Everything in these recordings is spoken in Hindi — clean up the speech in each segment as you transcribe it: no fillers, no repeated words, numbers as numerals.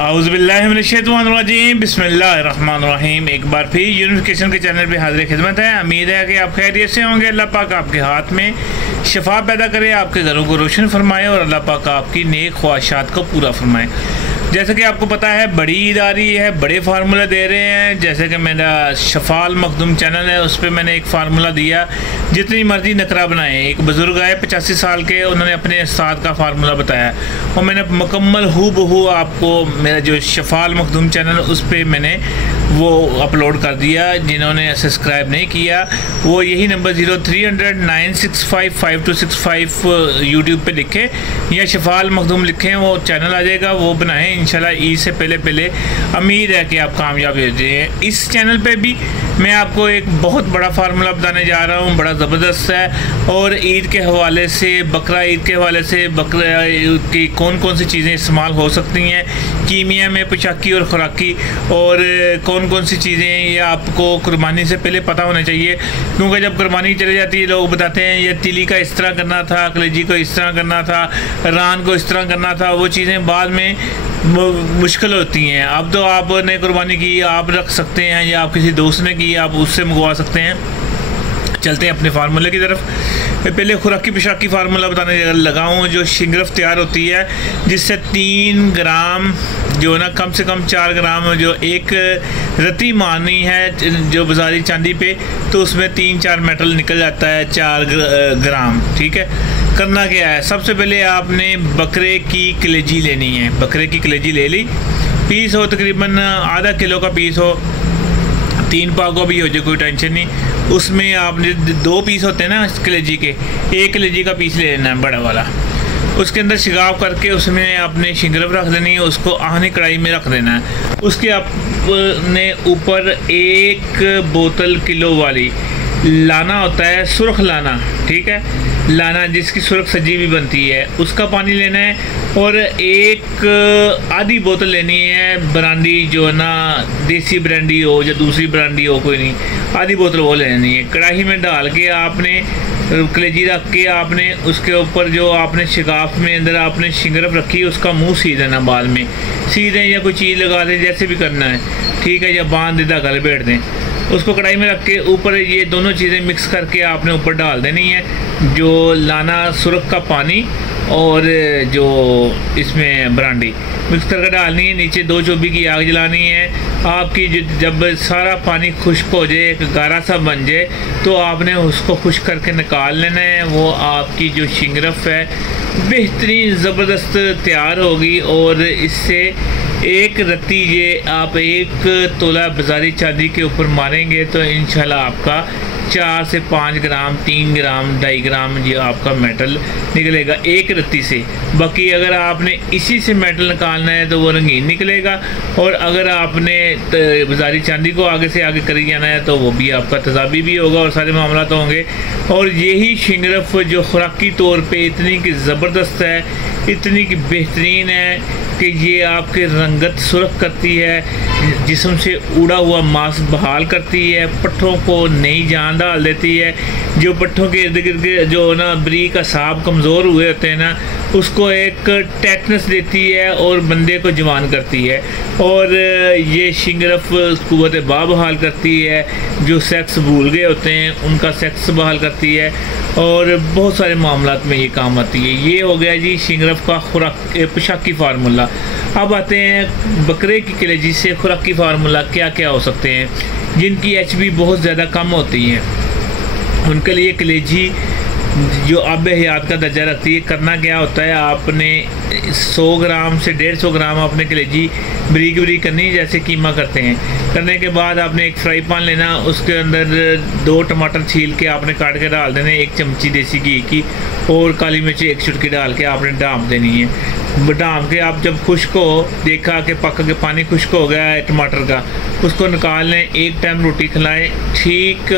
औज़ुबिल्लाहिमिनश्शैतानिर्रजीम बिस्मिल्लाहिर्रहमानिर्रहीम। एक बार फिर यूनिफिकेशन के चैनल पे हाजिर खिदमत है। उम्मीद है कि आप खैरियत से होंगे। अल्लाह पाक आपके हाथ में शफा पैदा करे, आपके घरों को रोशन फरमाए और अल्लाह पाक आपकी नेक ख्वाहिशात को पूरा फरमाए। जैसे कि आपको पता है बड़ी ईद आ रही है, बड़े फार्मूला दे रहे हैं। जैसे कि मेरा शफाल मखदूम चैनल है, उस पर मैंने एक फार्मूला दिया, जितनी मर्जी नकरा बनाए। एक बुज़ुर्ग आए 85 साल के, उन्होंने अपने उस्ताद का फार्मूला बताया और मैंने मुकम्मल हूबहू आपको मेरा जो शफाल मखदूम चैनल उस पर मैंने वो अपलोड कर दिया। जिन्होंने सब्सक्राइब नहीं किया वो यही नंबर 0300-965-5265 यूट्यूब पे लिखें या शफाल मखदूम लिखें, वो चैनल आ जाएगा, वो बनाएं। इंशाल्लाह ईद से पहले उम्मीद है कि आप कामयाब हो जाए। इस चैनल पे भी मैं आपको एक बहुत बड़ा फार्मूला बताने जा रहा हूँ, बड़ा ज़बरदस्त है। और ईद के हवाले से, बकरा ईद के हवाले से, बकरा की कौन कौन सी चीज़ें इस्तेमाल हो सकती हैं कीमिया में, पोशाकी और खुराकी, और कौन कौन सी चीज़ें ये आपको कुर्बानी से पहले पता होना चाहिए। क्योंकि जब कुर्बानी चली जाती है लोग बताते हैं ये तिली का इस तरह करना था, कलेजी को इस तरह करना था, रान को इस तरह करना था। वो चीज़ें बाद में मुश्किल होती हैं। अब तो आपने कुर्बानी की, आप रख सकते हैं, या आप किसी दोस्त ने की, आप उससे मंगवा सकते हैं। चलते हैं अपने फार्मूले की तरफ। पहले खुराकी पोशाकी फार्मूला बताने लगा हूँ। जो शिंगरफ तैयार होती है जिससे 3 ग्राम जो ना कम से कम 4 ग्राम जो एक रत्ती मारनी है जो बाजारी चांदी पे, तो उसमें 3-4 मेटल निकल जाता है 4 ग्राम। ठीक है, करना क्या है, सबसे पहले आपने बकरे की कलेजी लेनी है। बकरे की कलेजी ले ली, पीस हो तकरीबन आधा किलो का पीस हो, 3 पाव का भी हो जाए, कोई टेंशन नहीं। उसमें आपने 2 पीस होते हैं ना कलेजी के, एक कलेजी का पीस ले लेना है बड़ा वाला। उसके अंदर शिगाव करके उसमें आपने शिंगरफ रख देनी है, उसको आहनी कढ़ाई में रख देना है। उसके आपने ऊपर 1 बोतल किलो वाली लाना होता है, सुर्ख लाना, ठीक है, लाना जिसकी सुर्ख सजी भी बनती है, उसका पानी लेना है। और 1 आधी बोतल लेनी है ब्रांडी, जो है ना देसी ब्रांडी हो या दूसरी ब्रांडी हो, कोई नहीं, आधी बोतल वो लेनी है। कढ़ाई में डाल के आपने कलेजी रख के आपने उसके ऊपर जो आपने शिगाफ में अंदर आपने शिंगरफ रखी, उसका मुंह सी देना, बाल में सी दें या कोई चीज़ लगा दें, जैसे भी करना है, ठीक है, या बांध दे, धागा लपेट दें। उसको कढ़ाई में रख के ऊपर ये दोनों चीज़ें मिक्स करके आपने ऊपर डाल देनी है, जो लाना सुर्ख का पानी और जो इसमें ब्रांडी मिक्स करके डालनी है। नीचे 2 चौबी की आग जलानी है आपकी। जब सारा पानी खुश्क हो जाए, एक गारा सा बन जाए, तो आपने उसको खुश्क करके निकाल लेना है। वो आपकी जो शिंगरफ है बेहतरीन ज़बरदस्त तैयार होगी। और इससे एक रत्ती ये आप 1 तोला बाजारी चांदी के ऊपर मारेंगे तो इंशाल्लाह आपका 4 से 5 ग्राम, 3 ग्राम, 2.5 ग्राम ये आपका मेटल निकलेगा एक रत्ती से। बाकी अगर आपने इसी से मेटल निकालना है तो वो रंगीन निकलेगा, और अगर आपने बाजारी चांदी को आगे से आगे करी जाना है तो वो भी आपका तजाबी भी होगा और सारे मामला तो होंगे। और यही शिंगरफ जो खुराकी तौर पे इतनी की ज़बरदस्त है, इतनी की बेहतरीन है कि ये आपके रंगत सुर्ख करती है, जिस्म से उड़ा हुआ मांस बहाल करती है, पट्ठों को नई जान डाल देती है। जो पट्ठों के इर्द गिर्द जो ना बरीक असाब कमज़ोर हुए होते हैं ना, उसको एक टेटनस देती है और बंदे को जवान करती है। और ये शिंगरफ कुव्वत बा बहाल करती है, जो सेक्स भूल गए होते हैं उनका सेक्स बहाल करती है, और बहुत सारे मामलात में ये काम आती है। ये हो गया जी शिंगरफ का खुराक पोशाकी फार्मूला। अब आते हैं बकरे की कलेजी से खुराकी फार्मूला क्या क्या हो सकते हैं। जिनकी HB बहुत ज़्यादा कम होती है उनके लिए कलेजी जो आब हयात का दर्जा रखती है, करना क्या होता है, आपने 100 ग्राम से 150 ग्राम आपने कलेजी बरीक बरीक करनी है, जैसे कीमा करते हैं। करने के बाद आपने एक फ्राई पैन लेना, उसके अंदर 2 टमाटर छील के आपने काट के डाल देने, 1 चमची देसी घी की, और काली मिर्च 1 चुटकी डाल के आपने डाँप देनी है। डाँप के आप जब खुश्क हो, देखा कि पक के पानी खुश्क हो गया है टमाटर का, उसको निकाल लें, 1 टाइम रोटी खिलाएँ। ठीक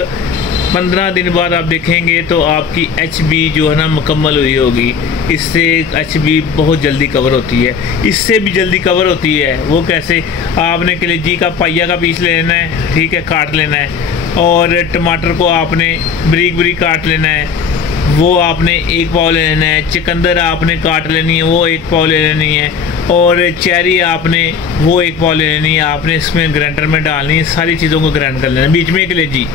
15 दिन बाद आप देखेंगे तो आपकी HB जो है ना मुकम्मल हुई होगी। इससे HB बहुत जल्दी कवर होती है, इससे भी जल्दी कवर होती है। वो कैसे, आपने कलेजी का पाइया का पीस लेना है, ठीक है, काट लेना है, और टमाटर को आपने बरीक बरीक काट लेना है। वो आपने 1 पाव ले लेना है। चुकंदर आपने काट लेनी है, वो 1 पाव ले लेनी है। और चेरी आपने वो 1 पाव ले लेनी है। आपने इसमें ग्राइंडर में डालनी है, सारी चीज़ों को ग्राइंड कर लेना है। बीच में एक कलेजी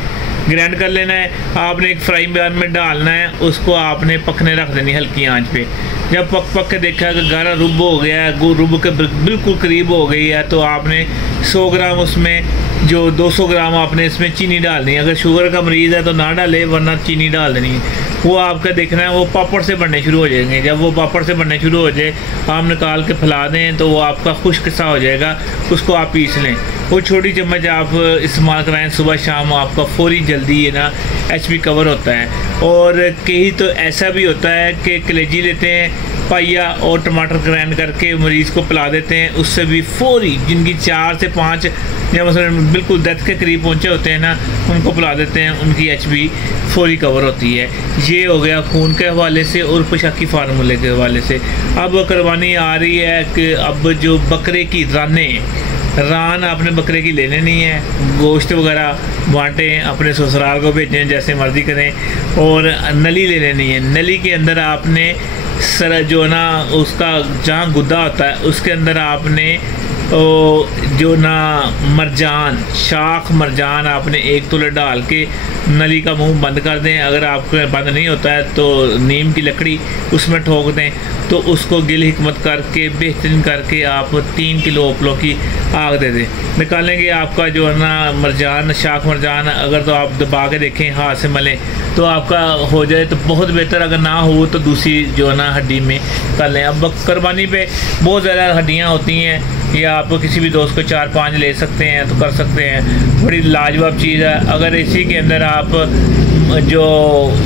ग्राइंड कर लेना है। आपने एक फ्राई पैन में डालना है, उसको आपने पकने रख देनी है हल्की आंच पे। जब पक के देखा कि गाढ़ा रुब हो गया है, रुब के बिल्कुल करीब हो गई है, तो आपने 100 ग्राम उसमें जो 200 ग्राम आपने इसमें चीनी डालनी है। अगर शुगर का मरीज़ है तो ना डाले, वरना चीनी डाल देनी है। वो आपका देखना है वो पापड़ से बनने शुरू हो जाएंगे। जब वो पापड़ से बनने शुरू हो जाए, आप निकाल के फैला दें तो वो आपका खुश्क सा हो जाएगा। उसको आप पीस लें। वो छोटी चम्मच आप इस्तेमाल कराएं सुबह शाम, आपका फौरी जल्दी है ना HP कवर होता है। और कहीं तो ऐसा भी होता है कि कलेजी लेते हैं पाइया और टमाटर ग्राइंड करके मरीज़ को पिला देते हैं। उससे भी फौरी, जिनकी 4 से 5 या मसलन बिल्कुल डेथ के करीब पहुंचे होते हैं ना, उनको पिला देते हैं, उनकी HP फौरी कवर होती है। ये हो गया खून के हवाले से और पोशाकी फार्मूले के हवाले से। अब कुर्बानी आ रही है कि अब जो बकरे की रान आपने बकरे की लेने नहीं है। गोश्त वगैरह बांटें, अपने ससुराल को भेजें, जैसे मर्ज़ी करें। और नली ले लेनी है। नली के अंदर आपने सर जो ना उसका जहाँ गुद्दा होता है उसके अंदर आपने जो ना मरजान, शाख मरजान आपने 1 तोला डाल के नली का मुंह बंद कर दें। अगर आपको बंद नहीं होता है तो नीम की लकड़ी उसमें ठोक दें, तो उसको गिल हिकमत करके बेहतरीन करके आप 3 किलो ओपलों की आग दे दें। निकालेंगे आपका जो है ना मरजान, शाख मरजान, अगर तो आप दबा के देखें, हाथ से मलें तो आपका हो जाए तो बहुत बेहतर। अगर ना हो तो दूसरी जो है ना हड्डी में कर लें। अब कुर्बानी पे बहुत ज़्यादा हड्डियाँ होती हैं, या आप किसी भी दोस्त को 4-5 ले सकते हैं तो कर सकते हैं। बड़ी लाजवाब चीज़ है। अगर इसी के अंदर आप जो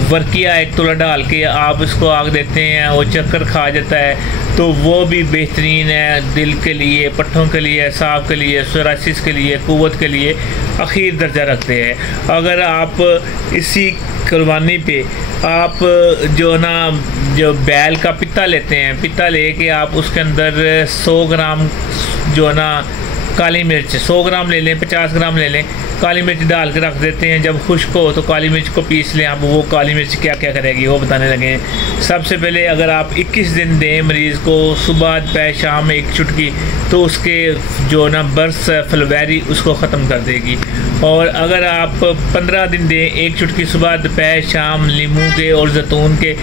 वर्किया 1 तोला डाल के आप इसको आग देते हैं, वो चक्कर खा जाता है, तो वो भी बेहतरीन है दिल के लिए, पट्ठों के लिए, सांप के लिए, सोरासिस के लिए, कुव्वत के लिए आखिर दर्जा रखते हैं। अगर आप इसी कुर्बानी पे आप जो ना जो बैल का पित्ता लेते हैं, पित्ता लेके आप उसके अंदर 100 ग्राम जो ना काली मिर्च, 100 ग्राम ले लें, 50 ग्राम ले लें, काली मिर्च डाल के रख देते हैं। जब खुश्क हो तो काली मिर्च को पीस लें। अब वो काली मिर्च क्या क्या करेगी वो बताने लगे। सबसे पहले अगर आप 21 दिन दें मरीज़ को, सुबह दोपहर शाम 1 चुटकी, तो उसके जो ना बर्स फलवैरी उसको ख़त्म कर देगी। और अगर आप 15 दिन दें 1 चुटकी सुबह दोपहर शाम नींबू के और जैतून के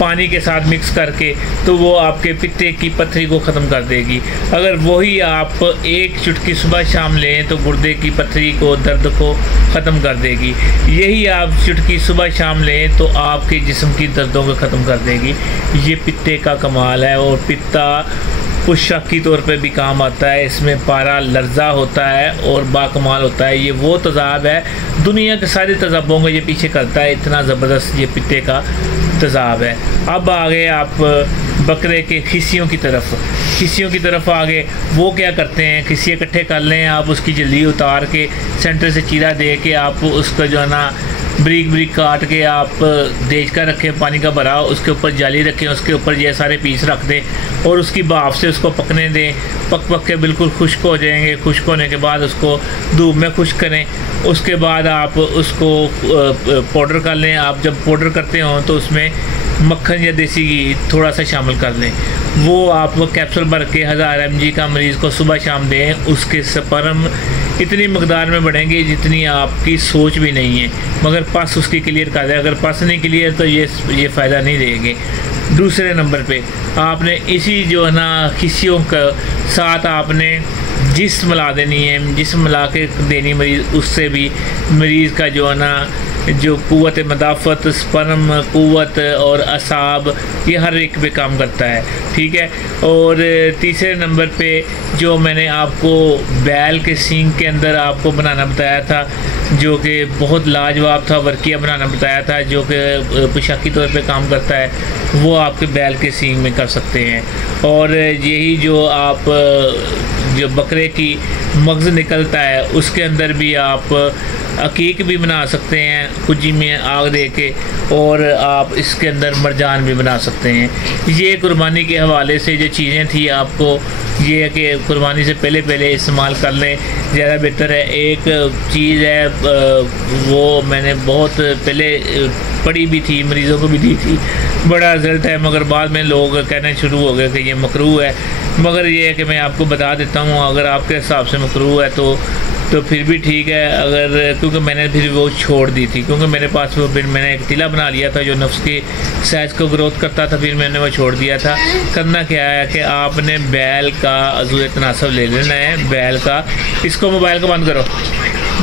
पानी के साथ मिक्स करके, तो वो आपके पित्ते की पथरी को ख़त्म कर देगी। अगर वही आप 1 चुटकी सुबह शाम लें तो गुर्दे की पथरी को, दर्द को ख़त्म कर देगी। यही आप चुटकी सुबह शाम लें तो आपके जिस्म की दर्दों को ख़त्म कर देगी। ये पित्ते का कमाल है। और पित्ता पोशाकी तौर पे भी काम आता है। इसमें पारा लर्जा होता है और बाकमाल होता है। ये वो तज़ाब है, दुनिया के सारे तज़ाबों को ये पीछे करता है। इतना ज़बरदस्त ये पित्ते का तज़ाब है। अब आ गए आप बकरे के खिस्सियों की तरफ। खिस्सियों की तरफ आ गए, वो क्या करते हैं, खिस्से इकट्ठे कर लें आप, उसकी जल्दी उतार के सेंटर से चीरा दे के आप उसका जो है ना ब्रिक ब्रिक काट के आप देज का रखें, पानी का भरा, उसके ऊपर जाली रखें, उसके ऊपर ये सारे पीस रख दें और उसकी भाप से उसको पकने दें। पक के बिल्कुल खुश्क हो जाएंगे। खुश्क होने के बाद उसको धूप में खुश्क करें। उसके बाद आप उसको पाउडर कर लें। आप जब पाउडर करते हो तो उसमें मक्खन या देसी घी थोड़ा सा शामिल कर लें। वो आप कैप्सूल भर के 1000 mg का मरीज़ को सुबह शाम दें। उसके स्पर्म इतनी मकदार में बढ़ेंगे जितनी आपकी सोच भी नहीं है, मगर पस उसकी क्लियर कर दे। अगर पस नहीं क्लियर तो ये फ़ायदा नहीं देंगे। दूसरे नंबर पे आपने इसी जो है ना खिस्सियों के साथ आपने जिस्म मिला देनी है। जिस्म मिला के देनी मरीज़, उससे भी मरीज़ का जो है ना जो कुव्वत मदाफ़त, स्पर्म कुव्वत और असाब, ये हर एक पे काम करता है। ठीक है। और तीसरे नंबर पे जो मैंने आपको बैल के सींग के अंदर आपको बनाना बताया था, जो कि बहुत लाजवाब था, वर्किया बनाना बताया था, जो कि पोशाकी तौर पे काम करता है, वो आपके बैल के सींग में कर सकते हैं। और यही जो आप जो बकरे की मगज़ निकलता है उसके अंदर भी आप अकीक भी बना सकते हैं, कुजी में आग दे के, और आप इसके अंदर मरजान भी बना सकते हैं। ये कुर्बानी के हवाले से जो चीज़ें थी आपको ये है कि कुर्बानी से पहले इस्तेमाल कर लें, ज़्यादा बेहतर है। एक चीज़ है वो मैंने बहुत पहले पढ़ी भी थी, मरीज़ों को भी दी थी, बड़ा रिजल्ट है, मगर बाद में लोग कहने शुरू हो गए कि ये मकरूह है। मगर ये है कि मैं आपको बता देता हूँ, अगर आपके हिसाब से मकरूह है तो फिर भी ठीक है। अगर क्योंकि मैंने फिर वो छोड़ दी थी, क्योंकि मेरे पास वो फिर मैंने एक तिला बना लिया था जो नफ्स के साइज़ को ग्रोथ करता था, फिर मैंने वो छोड़ दिया था। करना क्या है कि आपने बैल का अज़ूए तनासब ले लेना है, बैल का, इसको मोबाइल को बंद करो,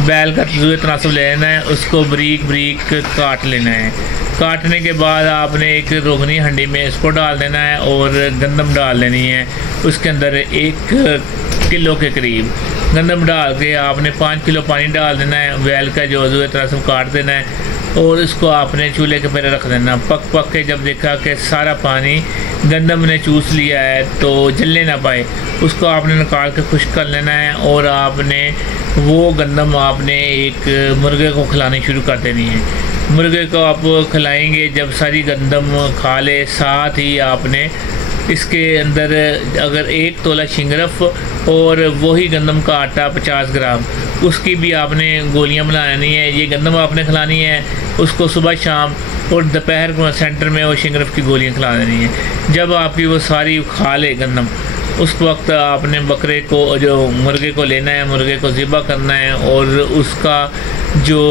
बैल का अज़ूए तनासब ले लेना है, उसको बारीक बारीक काट लेना है। काटने के बाद आपने एक रोगनी हंडी में इसको डाल देना है और गंदम डाल लेनी है, उसके अंदर 1 किलो के करीब गंदम डाल के आपने 5 किलो पानी डाल देना है, बैल का जो अज़ूए तनासब काट देना है और इसको आपने चूल्हे के पर रख देना। पक के जब देखा कि सारा पानी गंदम ने चूस लिया है तो जलने ना पाए, उसको आपने निकाल के खुश्क कर लेना है और आपने वो गंदम आपने एक मुर्गे को खिलानी शुरू कर देनी है। मुर्गे को आप खिलाएंगे, जब सारी गंदम खा ले, साथ ही आपने इसके अंदर अगर 1 तोला शिंगरफ और वही गंदम का आटा 50 ग्राम, उसकी भी आपने गोलियां बनानी है। ये गंदम आपने खिलानी है उसको सुबह शाम, और दोपहर को सेंटर में वो शिंगरफ की गोलियां खिला देनी है। जब आपकी वो सारी खा ले गंदम, उस वक्त आपने बकरे को, जो मुर्गे को लेना है, मुर्गे को ज़िबा करना है और उसका जो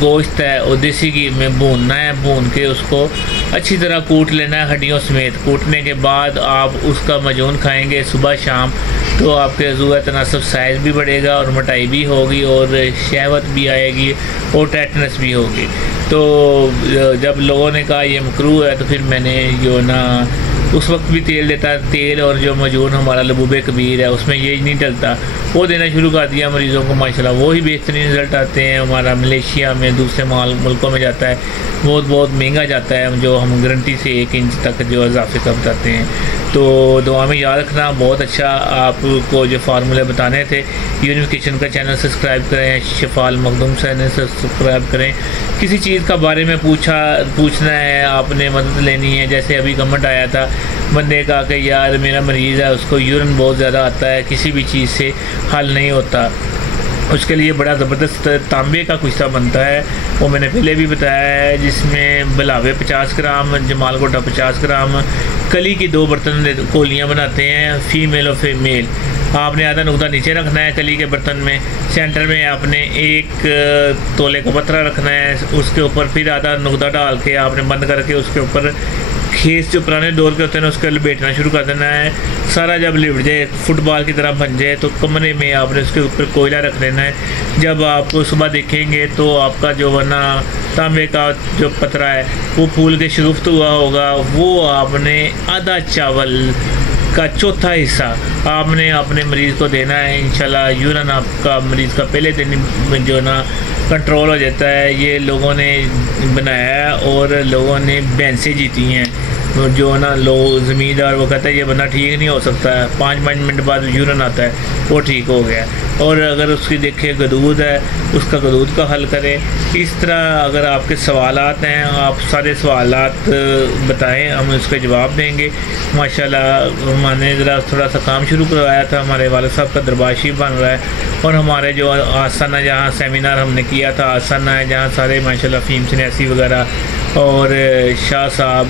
गोश्त है वो देसी घी में भूनना है। भून के उसको अच्छी तरह कूट लेना है, हड्डियों समेत। कूटने के बाद आप उसका मजून खाएंगे सुबह शाम, तो आपके अज़ूए तनासब साइज़ भी बढ़ेगा और मोटाई भी होगी और शहवत भी आएगी और टेटनस भी होगी। तो जब लोगों ने कहा ये मकरूह है, तो फिर मैंने जो ना उस वक्त भी तेल देता, तेल और जो मजून हमारा लबूबे कबीर है उसमें ये नहीं डलता, वो देना शुरू कर दिया मरीज़ों को। माशाल्लाह वो ही बेहतरीन रिज़ल्ट आते हैं। हमारा मलेशिया में, दूसरे मुल्कों में जाता है, बहुत महंगा जाता है, जो हम गारंटी से 1 इंच तक जो इजाफे का बताते हैं। तो दुआ में याद रखना। बहुत अच्छा आपको जो फार्मूले बताने थे। यूनिक किचन का चैनल सब्सक्राइब करें, शफाल मखदूम चैनल सब्सक्राइब करें। किसी चीज़ का बारे में पूछना है, आपने मदद लेनी है, जैसे अभी कमेंट आया था बंदे का कि यार मेरा मरीज़ है, उसको यूरिन बहुत ज़्यादा आता है, किसी भी चीज़ से हल नहीं होता, उसके लिए बड़ा ज़बरदस्त तांबे का कुश्ता बनता है, वो मैंने पहले भी बताया है, जिसमें बिलावे 50 ग्राम, जमाल गोटा 50 ग्राम, कली की 2 बर्तन कोलियाँ बनाते हैं, फीमेल और फीमेल। आपने आधा नुकता नीचे रखना है कली के बर्तन में, सेंटर में आपने 1 तोले का पत्थरा रखना है, उसके ऊपर फिर आधा नुकता डाल के आपने बंद करके उसके ऊपर खेस जो पुराने दौर के होते हैं उसको लपेटना शुरू कर देना है। सारा जब लिपट जाए, फुटबॉल की तरह बन जाए, तो कमरे में आपने उसके ऊपर कोयला रख देना है। जब आप सुबह देखेंगे तो आपका जो वरना तांबे का जो पतरा है वो फूल के शगुफ्त हुआ होगा। वो आपने आधा चावल का 1/4 हिस्सा आपने अपने मरीज़ को देना है। इंशाल्लाह यूरिन आपका मरीज़ का पहले दिन जो ना कंट्रोल हो जाता है। ये लोगों ने बनाया है और लोगों ने भैंसें जीती हैं। जो ना लोग ज़मींदार वो कहता है ये बंदा ठीक नहीं हो सकता है, 5 मिनट बाद यूरिन आता है, वो ठीक हो गया। और अगर उसकी देखे गदूद है, उसका गदूद का हल करें। इस तरह अगर आपके सवालात हैं, आप सारे सवालात बताएं, हम उसके जवाब देंगे। माशाल्लाह हमने ज़रा थोड़ा सा काम शुरू करवाया था, हमारे वालिद साहब का दरबाशी बन रहा है, और हमारे जो आसना जहाँ सेमिनार हमने किया था, आसना है जहाँ सारे माशाल्लाह फ़ीम सन्यासी वगैरह और शाह साहब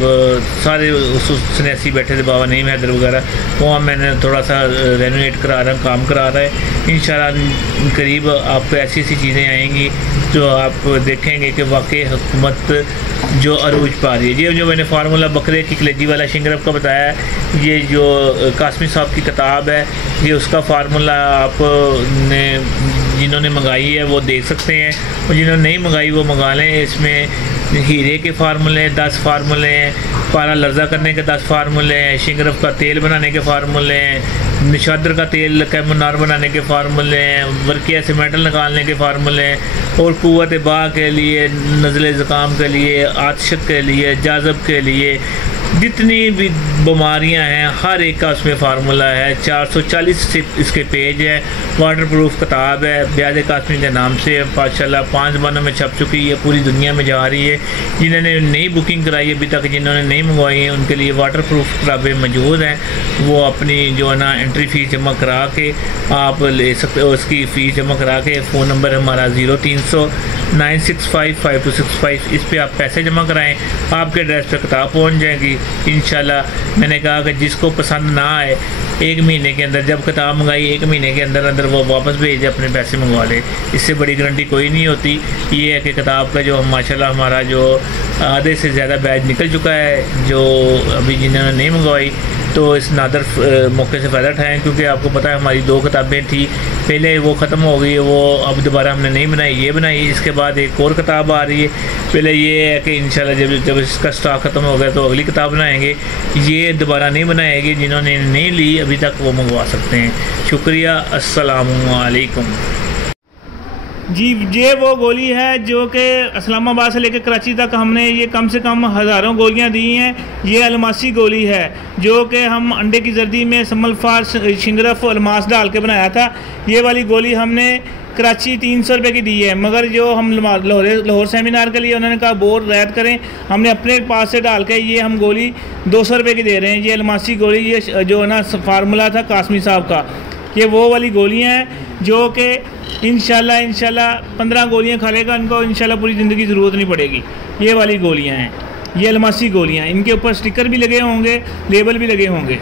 सारे उस सन्यासी बैठे थे, बाबा नईम हैदर वगैरह, वहाँ मैंने थोड़ा सा रेनोवेट करा रहा हूँ, काम करा रहा है। इंशाल्लाह करीब आपको ऐसी ऐसी चीज़ें आएंगी जो आप देखेंगे कि वाकई हुकूमत जो अरूज पा रही है। ये जो मैंने फार्मूला बकरे की कलेजी वाला शिंगरफ का बताया है, ये जो कासमी साहब की किताब है, ये उसका फार्मूला आपने जिन्होंने मंगाई है वो देख सकते हैं, और जिन्होंने नहीं मंगाई वो मंगा लें। इसमें हीरे के फार्मूले 10 फार्मूले हैं, पारा लर्जा करने के 10 फार्मूले हैं, शिंगरफ का तेल बनाने के फार्मूले हैं, निशादर का तेल कैमुनार बनाने के फार्मूले हैं, वर्किया से मेटल निकालने के फार्मूले हैं, और कुव्वत बा के लिए, नज़ले ज़ुकाम के लिए, आतशत के लिए, जाज़ब के लिए, जितनी भी बीमारियां हैं हर एक का उसमें फार्मूला है। 440 से इसके पेज है, वाटरप्रूफ किताब है, ब्याज कासमी के नाम से माशाल्लाह 5 ज़बानों में छप चुकी है, पूरी दुनिया में जा रही है। जिन्होंने नई बुकिंग कराई अभी तक, जिन्होंने नहीं मंगवाई है, उनके लिए वाटरप्रूफ किताबें मौजूद हैं। वो अपनी जो है ना एंट्री फ़ीस जमा करा के आप ले सकते हो। उसकी फ़ीस जमा करा के फ़ोन नंबर हमारा 0300 965 5265, इस पर आप पैसे जमा कराएं, आपके एड्रेस पर किताब पहुंच जाएगी इंशाल्लाह। मैंने कहा कि जिसको पसंद ना आए 1 महीने के अंदर, जब किताब मंगाई 1 महीने के अंदर अंदर वो वापस भेज दे, अपने पैसे मंगवा ले। इससे बड़ी गारंटी कोई नहीं होती। ये है कि किताब का जो माशाल्लाह हमारा जो आधे से ज़्यादा बैच निकल चुका है, जो अभी जिन्होंने नहीं मंगवाई तो इस नादर मौके से फ़ायदा उठाएँ, क्योंकि आपको पता है हमारी 2 किताबें थी पहले, वो ख़त्म हो गई, वो अब दोबारा हमने नहीं बनाई, ये बनाई। इसके बाद एक और किताब आ रही है। पहले ये है कि इंशाल्लाह जब इसका स्टॉक ख़त्म हो गया तो अगली किताब बनाएंगे, ये दोबारा नहीं बनाएगी। जिन्होंने नहीं ली अभी तक वो मंगवा सकते हैं। शुक्रिया, अस्सलामु अलैकुम। जी, ये वो गोली है जो कि इस्लामाबाद से लेकर कराची तक हमने ये कम से कम हज़ारों गोलियां दी हैं। ये अलमासी गोली है जो कि हम अंडे की जर्दी में समलफार, शिंगरफ, अलमास डाल के बनाया था। ये वाली गोली हमने कराची 300 रुपये की दी है, मगर जो हम लाहौर सेमिनार के लिए उन्होंने कहा बोर्ड रैद करें, हमने अपने पास से डाल के ये हम गोली 200 रुपये की दे रहे हैं। ये अलमासी गोली, ये जो है ना फार्मूला था कासमी साहब का, ये वो वाली गोलियां हैं जो कि इंशाल्लाह 15 गोलियां खा लेगा, इनको इंशाल्लाह पूरी ज़िंदगी ज़रूरत नहीं पड़ेगी। ये वाली गोलियां हैं, ये अलमासी गोलियां, इनके ऊपर स्टिकर भी लगे होंगे, लेबल भी लगे होंगे।